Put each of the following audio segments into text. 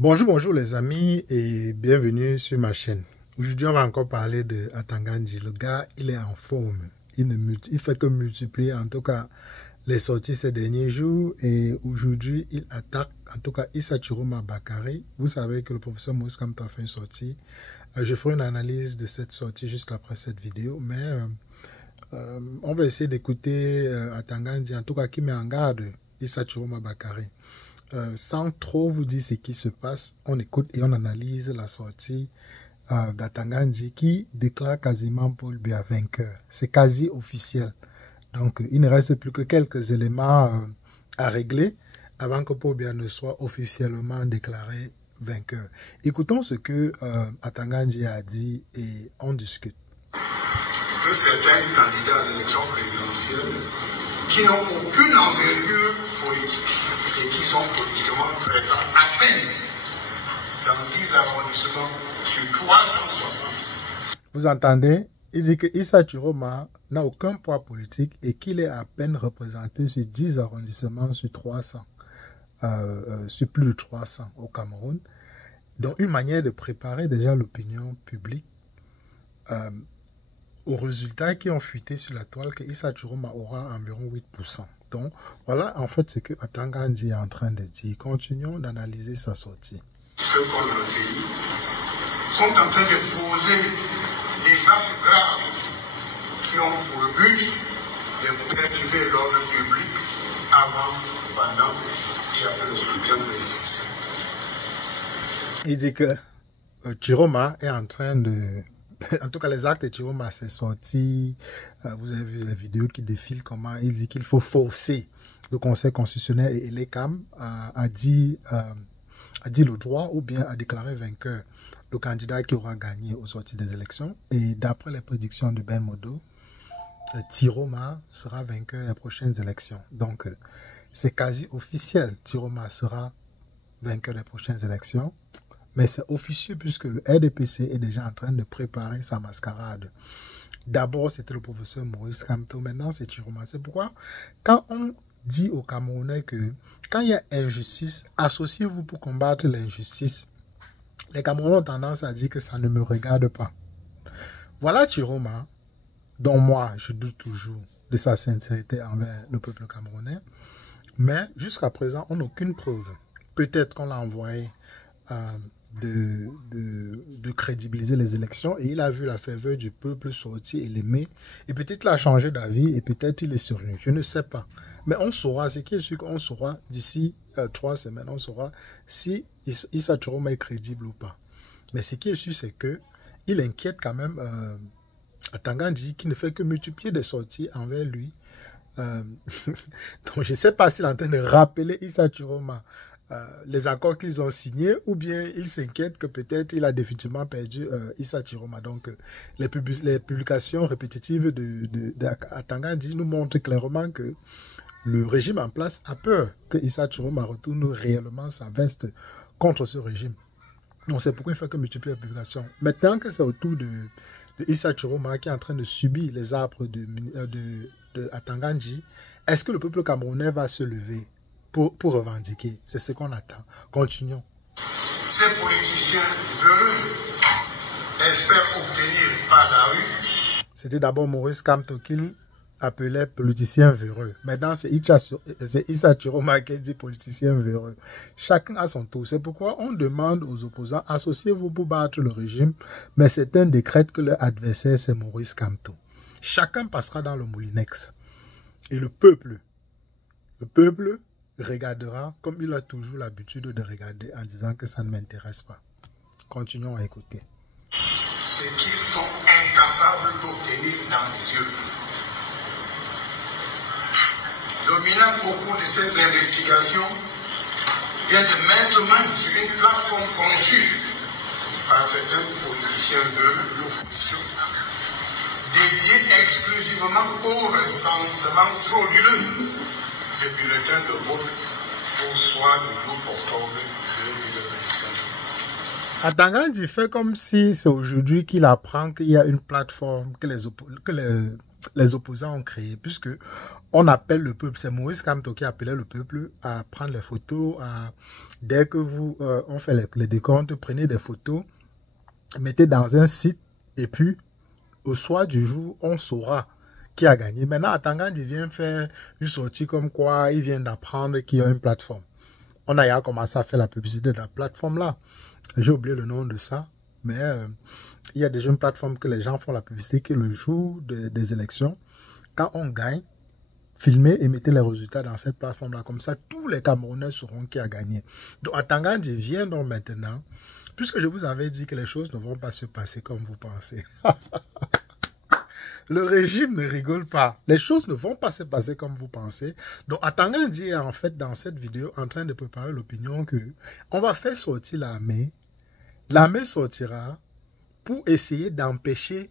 Bonjour les amis et bienvenue sur ma chaîne. Aujourd'hui, on va encore parler de Atangandji. Le gars, il est en forme. Il fait que multiplier en tout cas les sorties ces derniers jours. Et aujourd'hui, il attaque en tout cas Issa Chiroma Bakary. Vous savez que le professeur Moïse Kamto a fait une sortie. Je ferai une analyse de cette sortie juste après cette vidéo. Mais on va essayer d'écouter Atangandji, en tout cas qui met en garde Issa Chiroma Bakary. Sans trop vous dire ce qui se passe, on écoute et on analyse la sortie d'Atangandji qui déclare quasiment Paul Biya vainqueur. C'est quasi officiel. Donc, il ne reste plus que quelques éléments à régler avant que Paul Biya ne soit officiellement déclaré vainqueur. Écoutons ce que Atangandji a dit et on discute. Que certains candidats à l'élection présidentielle qui n'ont aucune envergure politique et qui sont politiquement présents à peine dans 10 arrondissements sur 360. Vous entendez? Il dit que Issa Chiroma n'a aucun poids politique et qu'il est à peine représenté sur 10 arrondissements sur 300, sur plus de 300 au Cameroun. Donc une manière de préparer déjà l'opinion publique aux résultats qui ont fuité sur la toile que Issa Chiroma aura environ 8%. Donc, voilà en fait ce que Atangandji est en train de dire. Continuons d'analyser sa sortie. Ceux contre le pays sont en train de poser des actes graves qui ont pour but de perturber l'ordre public avant, pendant et après le scrutin présidentiel. Il dit que Chiroma est en train de... En tout cas, les actes de Chiroma, c'est sorti. Vous avez vu les vidéos qui défilent comment il dit qu'il faut forcer le Conseil constitutionnel et l'ECAM à dire le droit ou bien à déclarer vainqueur le candidat qui aura gagné aux sorties des élections. Et d'après les prédictions de Ben Modo, Chiroma sera vainqueur des prochaines élections. Donc, c'est quasi officiel. Chiroma sera vainqueur des prochaines élections. Mais c'est officieux puisque le RDPC est déjà en train de préparer sa mascarade. D'abord, c'était le professeur Moïse Kamto. Maintenant, c'est Chiroma. C'est pourquoi, quand on dit aux Camerounais que quand il y a injustice, associez-vous pour combattre l'injustice, les Camerounais ont tendance à dire que ça ne me regarde pas. Voilà Chiroma, dont moi, je doute toujours de sa sincérité envers le peuple camerounais. Mais jusqu'à présent, on n'a aucune preuve. Peut-être qu'on l'a envoyé de crédibiliser les élections et il a vu la faveur du peuple sortir et l'aimer et peut-être il a changé d'avis et peut-être il est sérieux, je ne sais pas, mais on saura, ce qui est sûr qu'on saura d'ici 3 semaines, on saura si Issa Chiroma est crédible ou pas. Mais ce qui est sûr, c'est que il inquiète quand même Atangandji qui ne fait que multiplier des sorties envers lui. Donc je ne sais pas s'il est en train de rappeler Issa Chiroma les accords qu'ils ont signés, ou bien il s'inquiète que peut-être il a définitivement perdu Issa Chiroma. Donc les publications répétitives d'Atangandji nous montrent clairement que le régime en place a peur que Issa Chiroma retourne réellement sa veste contre ce régime. Donc c'est pourquoi il fait que multiplier les publications. Maintenant que c'est au tour de Issa Chiroma qui est en train de subir les arbres de Atangandji, est-ce que le peuple camerounais va se lever pour revendiquer? C'est ce qu'on attend. Continuons. Ces politiciens véreux espèrent obtenir par la rue. C'était d'abord Moïse Kamto qu'il appelait politicien véreux. Maintenant, c'est Issa Chiroma qui dit politicien véreux. Chacun à son tour. C'est pourquoi on demande aux opposants, associez-vous pour battre le régime, mais certains décrètent que leur adversaire, c'est Moïse Kamto. Chacun passera dans le moulinex. Et le peuple regardera comme il a toujours l'habitude de regarder en disant que ça ne m'intéresse pas. Continuons à écouter. Ce qu'ils sont incapables d'obtenir dans les yeux. Dominant au cours de ces investigations vient de mettre main sur une plateforme conçue par certains politiciens de l'opposition, dédiée exclusivement au recensement frauduleux des bulletins de vote au soir du 12 octobre 2025. Atangandji fait comme si c'est aujourd'hui qu'il apprend qu'il y a une plateforme que les opposants ont créée, puisque on appelle le peuple. C'est Maurice Kamto qui appelait le peuple à prendre les photos. Dès que on fait les décomptes, prenez des photos, mettez dans un site et puis au soir du jour, on saura qui a gagné. Maintenant, Atangandi vient faire une sortie comme quoi il vient d'apprendre qu'il y a une plateforme. On a commencé à faire la publicité de la plateforme là. J'ai oublié le nom de ça, mais il y a déjà une plateforme que les gens font la publicité qui est le jour des élections. Quand on gagne, filmez et mettez les résultats dans cette plateforme-là. Comme ça, tous les Camerounais sauront qui a gagné. Donc, Atangandi vient donc maintenant, puisque je vous avais dit que les choses ne vont pas se passer comme vous pensez. Le régime ne rigole pas. Les choses ne vont pas se passer comme vous pensez. Donc, Atangandi est en fait dans cette vidéo en train de préparer l'opinion que on va faire sortir l'armée. L'armée sortira pour essayer d'empêcher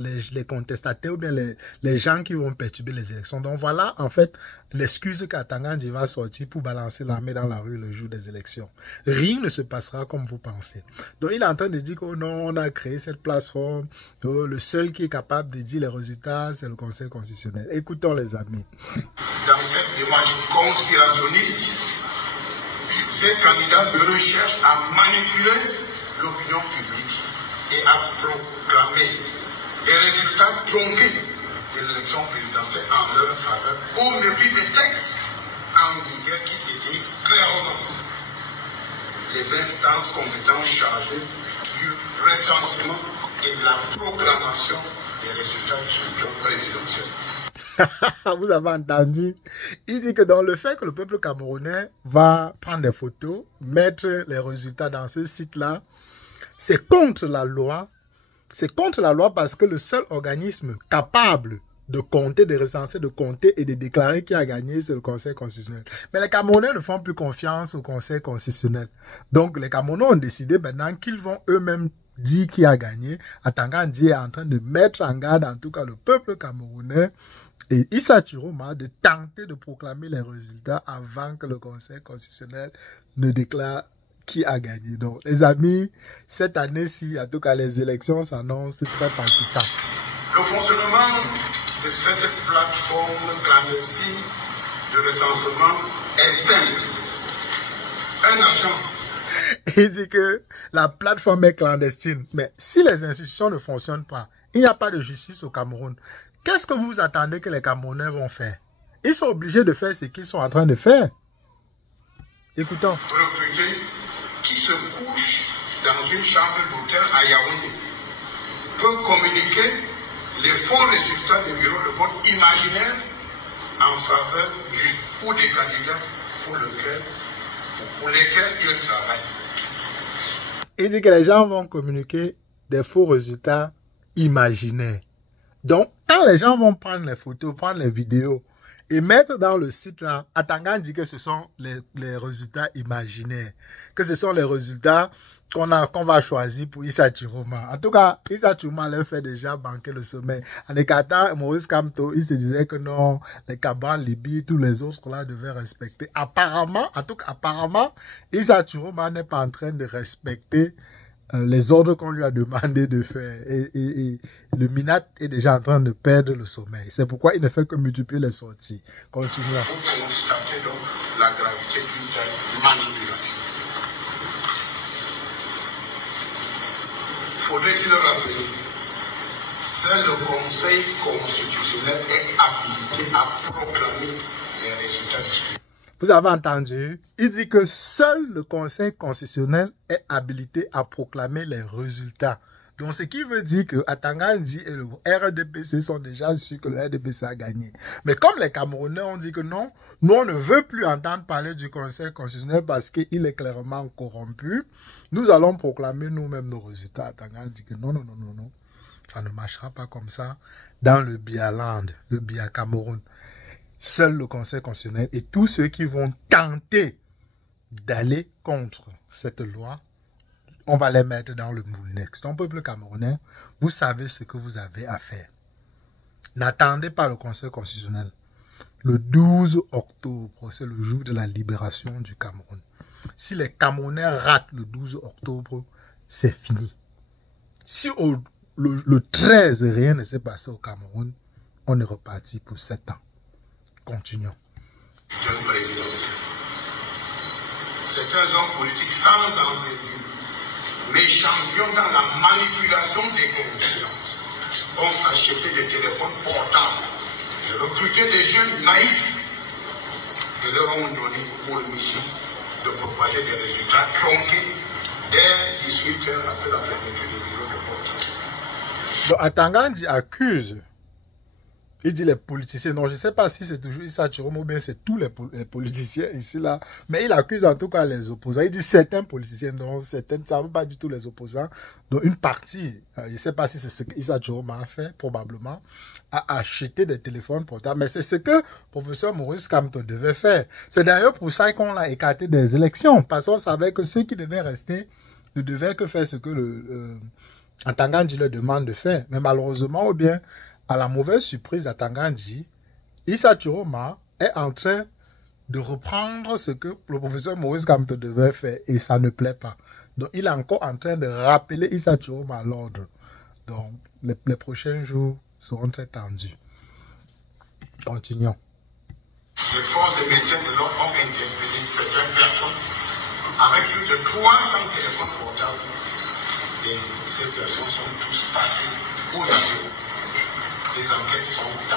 les contestataires ou bien les gens qui vont perturber les élections. Donc voilà en fait l'excuse qu'Atangandi va sortir pour balancer l'armée dans la rue le jour des élections. Rien ne se passera comme vous pensez. Donc il est en train de dire que oh non, on a créé cette plateforme, oh, le seul qui est capable de dire les résultats, c'est le Conseil constitutionnel. Écoutons les amis. Dans cette démarche conspirationniste, ces candidats recherchent à manipuler l'opinion publique et à proclamer les résultats tronqués de l'élection présidentielle en leur faveur au mépris des textes en vigueur qui définissent clairement les instances compétentes chargées du recensement et de la proclamation des résultats du scrutin présidentiel. Vous avez entendu? Il dit que dans le fait que le peuple camerounais va prendre des photos, mettre les résultats dans ce site-là, c'est contre la loi. C'est contre la loi parce que le seul organisme capable de compter, de recenser, de compter et de déclarer qui a gagné, c'est le Conseil constitutionnel. Mais les Camerounais ne font plus confiance au Conseil constitutionnel. Donc les Camerounais ont décidé maintenant qu'ils vont eux-mêmes dire qui a gagné. Atangandi est en train de mettre en garde, en tout cas le peuple camerounais et Issa Chiroma, de tenter de proclamer les résultats avant que le Conseil constitutionnel ne déclare qui a gagné. Donc, les amis, cette année-ci, en tout cas, les élections s'annoncent très palpitantes. Le fonctionnement de cette plateforme clandestine de recensement est simple. Un agent. Il dit que la plateforme est clandestine. Mais si les institutions ne fonctionnent pas, il n'y a pas de justice au Cameroun. Qu'est-ce que vous attendez que les Camerounais vont faire? Ils sont obligés de faire ce qu'ils sont en train de faire. Écoutons. Recruter qui se couche dans une chambre d'hôtel à Yaoundé peut communiquer les faux résultats des bureaux de vote imaginaires en faveur du ou des candidats pour lesquels ils travaillent. Il dit que les gens vont communiquer des faux résultats imaginaires. Donc, quand les gens vont prendre les photos, prendre les vidéos et mettre dans le site là, Atangandi dit que ce sont les résultats imaginaires, que ce sont les résultats qu'on va choisir pour Issa Chiroma. En tout cas, Issa Chiroma leur fait déjà banquer le sommet. En écartant Maurice Kamto, il se disait que non, les Cabral, Libye, tous les autres là devaient respecter. Apparemment, en tout cas, apparemment, Issa Chiroma n'est pas en train de respecter les ordres qu'on lui a demandé de faire. Et le Minat est déjà en train de perdre le sommeil. C'est pourquoi il ne fait que multiplier les sorties. Continuons. Vous constatez donc la gravité d'une telle manipulation. Faudrait-il le rappeler, seul le Conseil constitutionnel est habilité à proclamer les résultats du scrutin. Vous avez entendu? Il dit que seul le Conseil constitutionnel est habilité à proclamer les résultats. Donc, ce qui veut dire que Atangandi et le RDPC sont déjà sûrs que le RDPC a gagné. Mais comme les Camerounais ont dit que non, nous, on ne veut plus entendre parler du Conseil constitutionnel parce qu'il est clairement corrompu, nous allons proclamer nous-mêmes nos résultats. Atangandi dit que non, non, non, non, non. Ça ne marchera pas comme ça dans le Bialand, le Bia Cameroun. Seul le Conseil constitutionnel et tous ceux qui vont tenter d'aller contre cette loi, on va les mettre dans le Moulinex. Donc, peuple camerounais, vous savez ce que vous avez à faire. N'attendez pas le Conseil constitutionnel. Le 12 octobre, c'est le jour de la libération du Cameroun. Si les Camerounais ratent le 12 octobre, c'est fini. Si le 13, rien ne s'est passé au Cameroun, on est reparti pour 7 ans. Continuons. D'un présidentiel. Certains hommes politiques sans envergure, mais champions dans la manipulation des consciences, ont acheté des téléphones portables et recruté des jeunes naïfs et leur ont donné pour mission de propager des résultats tronqués dès 18 heures après la fermeture du bureau de vote. Donc, Atangandji accuse, il dit les politiciens, non, je ne sais pas si c'est toujours Issa Tchiroma ou bien c'est tous les politiciens ici, là, mais il accuse en tout cas les opposants. Il dit certains politiciens, non, certains, ça ne veut pas dire tous les opposants, donc une partie, je ne sais pas si c'est ce qu'Issa Tchiroma a fait, probablement, a acheté des téléphones portables, mais c'est ce que le professeur Maurice Kamto devait faire. C'est d'ailleurs pour ça qu'on l'a écarté des élections, parce qu'on savait que ceux qui devaient rester ne devaient que faire ce que Atangandji leur demande de faire. Mais malheureusement, ou bien, à la mauvaise surprise d'Atangandji, Issa Tchiroma est en train de reprendre ce que le professeur Maurice Kamto devait faire et ça ne plaît pas. Donc, il est encore en train de rappeler Issa Tchiroma à l'ordre. Donc, les prochains jours seront très tendus. Continuons. Les forces de maintien de l'ordre ont interpellé certaines personnes avec plus de 300 téléphones portables et ces personnes sont tous passées aux avions. Les enquêtes sont dans.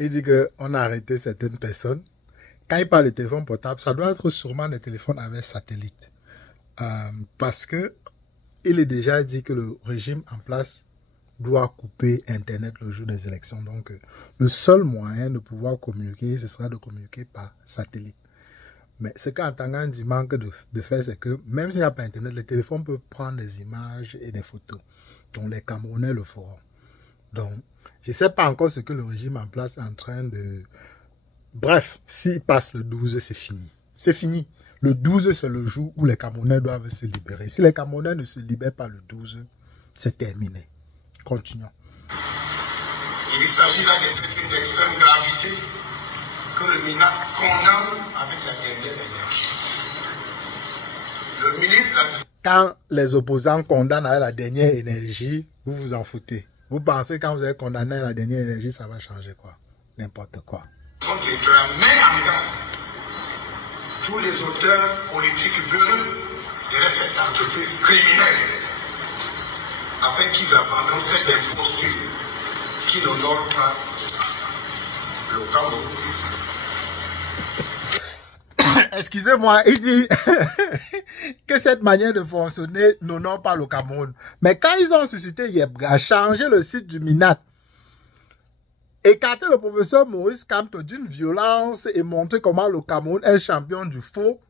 Il dit qu'on a arrêté certaines personnes. Quand il parle de téléphone portable, ça doit être sûrement des téléphones avec satellite. Parce que il est déjà dit que le régime en place doit couper Internet le jour des élections. Donc, le seul moyen de pouvoir communiquer, ce sera de communiquer par satellite. Mais ce qu'Atangandji manque de faire, c'est que même s'il n'y a pas Internet, les téléphones peuvent prendre des images et des photos. Donc, les Camerounais le feront. Donc, je ne sais pas encore ce que le régime en place est en train de... Bref, s'il passe le 12, c'est fini. C'est fini. Le 12, c'est le jour où les Camerounais doivent se libérer. Si les Camerounais ne se libèrent pas le 12, c'est terminé. Continuons. Il s'agit là de faits d'une extrême gravité que le MINAC condamne avec la dernière énergie. Le ministre... Quand les opposants condamnent avec la dernière énergie, vous vous en foutez. Vous pensez quand vous avez condamné la dernière énergie, ça va changer quoi? N'importe quoi. Son territoire met en garde tous les auteurs politiques venus de cette entreprise criminelle afin qu'ils abandonnent cette imposture qui n'honore pas le Cameroun. Excusez-moi, il dit que cette manière de fonctionner n'honore pas le Cameroun. Mais quand ils ont suscité Yebga, changé le site du MINAC, écarter le professeur Maurice Kamto d'une violence et montrer comment le Cameroun est champion du faux,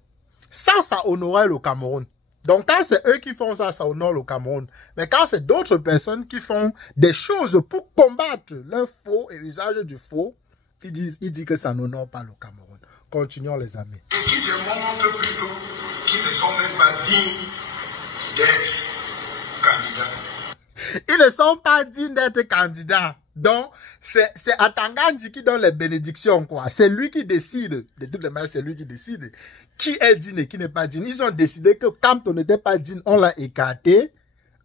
ça honorait le Cameroun. Donc quand c'est eux qui font ça, ça honore le Cameroun. Mais quand c'est d'autres personnes qui font des choses pour combattre le faux et l'usage du faux, il dit que ça n'honore pas le Cameroun. Continuons les amis. Et qui démontrent plutôt qu'ils ne sont même pas dignes d'être candidats. Ils ne sont pas dignes d'être candidats. Donc, c'est Atangandji qui donne les bénédictions, quoi. C'est lui qui décide. De toutes les manières, c'est lui qui décide. Qui est digne et qui n'est pas digne. Ils ont décidé que quand on n'était pas digne, on l'a écarté.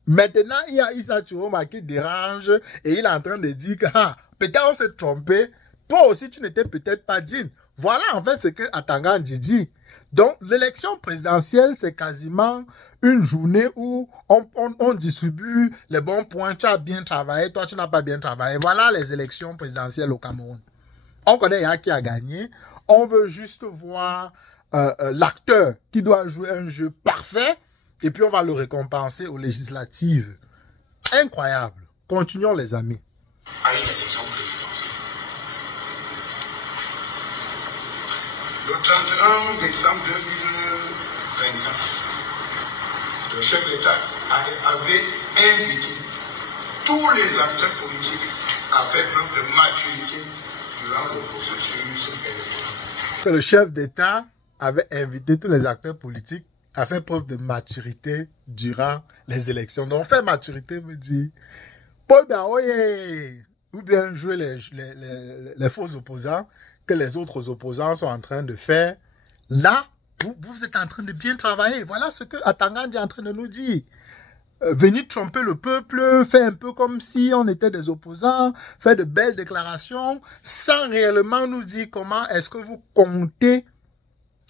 Maintenant, il y a Issa Tchiroma qui dérange et il est en train de dire que, peut-être on s'est trompé. Toi aussi, tu n'étais peut-être pas digne. Voilà en fait ce que Atangandji dit. Donc, l'élection présidentielle, c'est quasiment une journée où on distribue les bons points. Tu as bien travaillé, toi, tu n'as pas bien travaillé. Voilà les élections présidentielles au Cameroun. On connaît qui a gagné. On veut juste voir l'acteur qui doit jouer un jeu parfait et puis on va le récompenser aux législatives. Incroyable. Continuons les amis. À une élection présidentielle. Le 31 décembre 2024, le chef d'État avait invité tous les acteurs politiques à faire preuve de maturité durant le processus électoral. Le chef d'État avait invité tous les acteurs politiques à faire preuve de maturité durant les élections. Donc, faire maturité veut dire Paul Baoye ou bien jouer les faux opposants que les autres opposants sont en train de faire. Là, vous êtes en train de bien travailler. Voilà ce que Atangandji est en train de nous dire. venir tromper le peuple, faire un peu comme si on était des opposants, faire de belles déclarations, sans réellement nous dire comment est-ce que vous comptez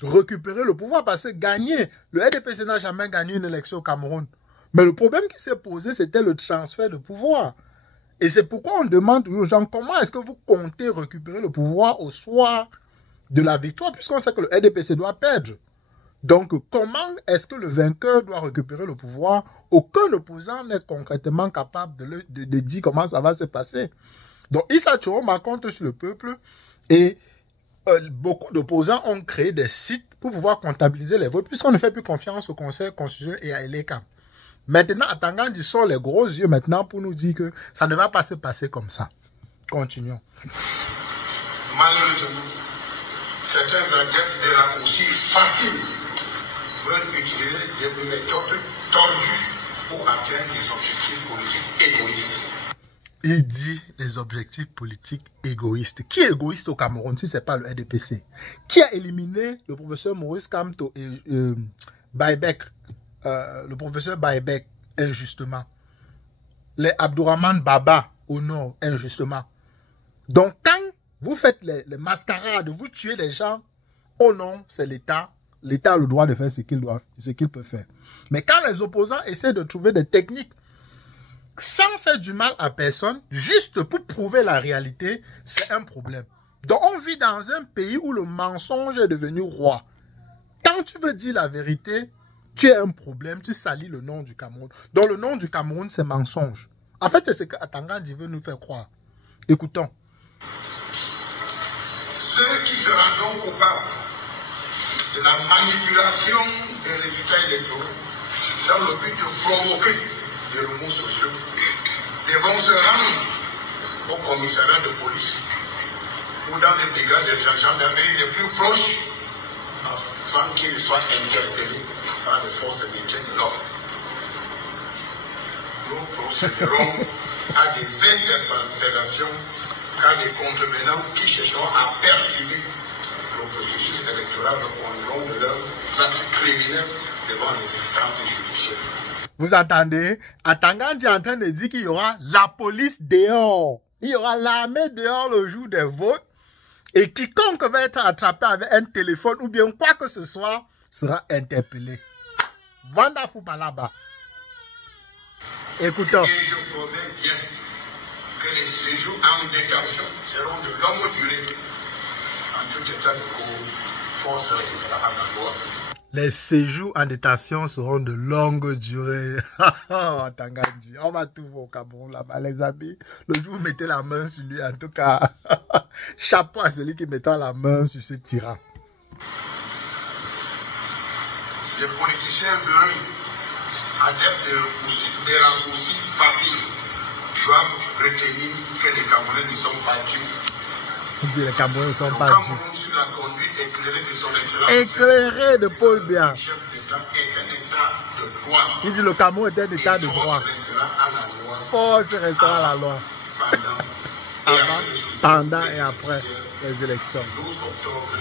récupérer le pouvoir, parce que gagner, le RDPC n'a jamais gagné une élection au Cameroun. Mais le problème qui s'est posé, c'était le transfert de pouvoir. Et c'est pourquoi on demande aux gens, comment est-ce que vous comptez récupérer le pouvoir au soir de la victoire, puisqu'on sait que le RDPC doit perdre. Donc, comment est-ce que le vainqueur doit récupérer le pouvoir? Aucun opposant n'est concrètement capable de dire comment ça va se passer. Donc, Issa Tchiroma compte sur le peuple et beaucoup d'opposants ont créé des sites pour pouvoir comptabiliser les votes, puisqu'on ne fait plus confiance au Conseil constitutionnel et à Eleka. Maintenant, Atangandi sort les gros yeux maintenant pour nous dire que ça ne va pas se passer comme ça. Continuons. Malheureusement, certains adeptes des raccourcis faciles veulent utiliser des méthodes tordues pour atteindre des objectifs politiques égoïstes. Il dit des objectifs politiques égoïstes. Qui est égoïste au Cameroun si ce n'est pas le RDPC? Qui a éliminé le professeur Maurice Kamto et Baïbek, le professeur Baïbek injustement? Les Abdourahmane Baba au nord injustement. Donc quand vous faites les mascarades, vous tuez les gens, oh non, c'est l'État. L'État a le droit de faire ce qu'il peut faire. Mais quand les opposants essaient de trouver des techniques sans faire du mal à personne, juste pour prouver la réalité, c'est un problème. Donc on vit dans un pays où le mensonge est devenu roi. Quand tu veux dire la vérité, tu as un problème, tu salis le nom du Cameroun. Donc le nom du Cameroun, c'est mensonge. En fait, c'est ce que Atangandi veut nous faire croire. Écoutons. Ceux qui se rendront coupables de la manipulation des résultats électoraux dans le but de provoquer des remous sociaux devront se rendre au commissariat de police ou dans les brigades de gendarmerie les plus proches afin qu'ils soient interpellés par les forces de maintien de l'ordre. Nous procéderons à des interpellations car des contrevenants qui chercheront à perturber le processus électoral répondront de leurs actes criminels devant les instances judiciaires. Vous entendez? Atangandi est en train de dire qu'il y aura la police dehors. Il y aura l'armée dehors le jour des votes. Et quiconque va être attrapé avec un téléphone ou bien quoi que ce soit sera interpellé. Wonderful Palaba. Écoutons. Et je promets bien que les séjours en détention seront de longue durée. En tout état de cause, force restera à la loi. Les séjours en détention seront de longue durée. Atangandi, on va tout voir au Cameroun là-bas, les amis. Le jour où vous mettez la main sur lui, en tout cas, chapeau à celui qui mettra la main sur ce tyran. Les politiciens venus, adeptes des raccourcis faciles, doivent retenir que les Camerounais ne sont pas durs. Les Camerounais ne sont pas durs. Le Cameroun sur la conduite éclairée de son excellence. Éclairé de Paul Biya. Le chef d'État est un état de droit. Il dit le Cameroun est un état de droit. Force restera à la loi. Avant, pendant et après les élections. 12 octobre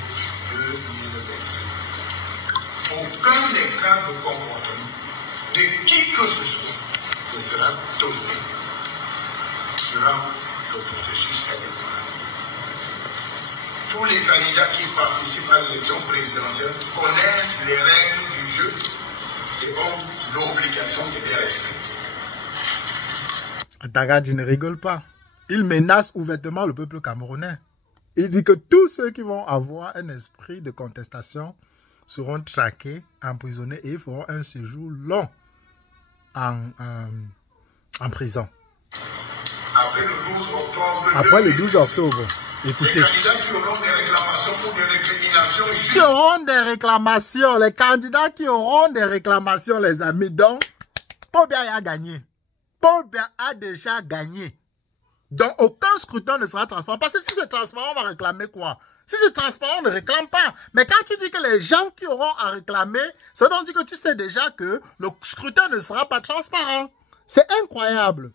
2025. Aucun écart de comportement de qui que ce soit ne sera toléré durant le processus électoral. Tous les candidats qui participent à l'élection présidentielle connaissent les règles du jeu et ont l'obligation de les respecter. Atangandi ne rigole pas. Il menace ouvertement le peuple camerounais. Il dit que tous ceux qui vont avoir un esprit de contestation seront traqués, emprisonnés et feront un séjour long en prison. Après le 12 octobre. Écoutez. Les candidats qui auront des réclamations ou des récriminations qui auront des réclamations, les candidats qui auront des réclamations, les amis. Donc, Paul Biya a gagné. Paul Biya a déjà gagné. Donc, aucun scrutin ne sera transparent. Parce que si c'est transparent, on va réclamer quoi? Si c'est transparent, on ne réclame pas. Mais quand tu dis que les gens qui auront à réclamer, ça veut dire que tu sais déjà que le scrutin ne sera pas transparent. C'est incroyable.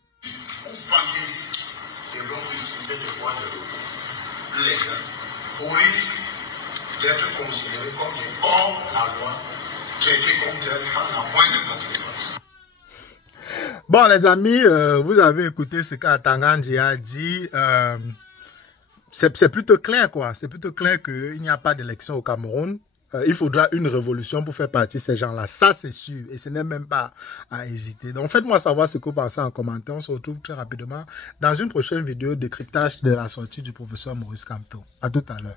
Au risque d'être considérés comme des hors la loi, traités comme tels sans la moindre complaisance. Bon, les amis, vous avez écouté ce qu'Atangandji a dit. C'est plutôt clair, quoi. C'est plutôt clair qu'il n'y a pas d'élection au Cameroun. Il faudra une révolution pour faire partie de ces gens-là. Ça, c'est sûr. Et ce n'est même pas à hésiter. Donc, faites-moi savoir ce que vous pensez en commentaire. On se retrouve très rapidement dans une prochaine vidéo de décryptage de la sortie du professeur Maurice Kamto. À tout à l'heure.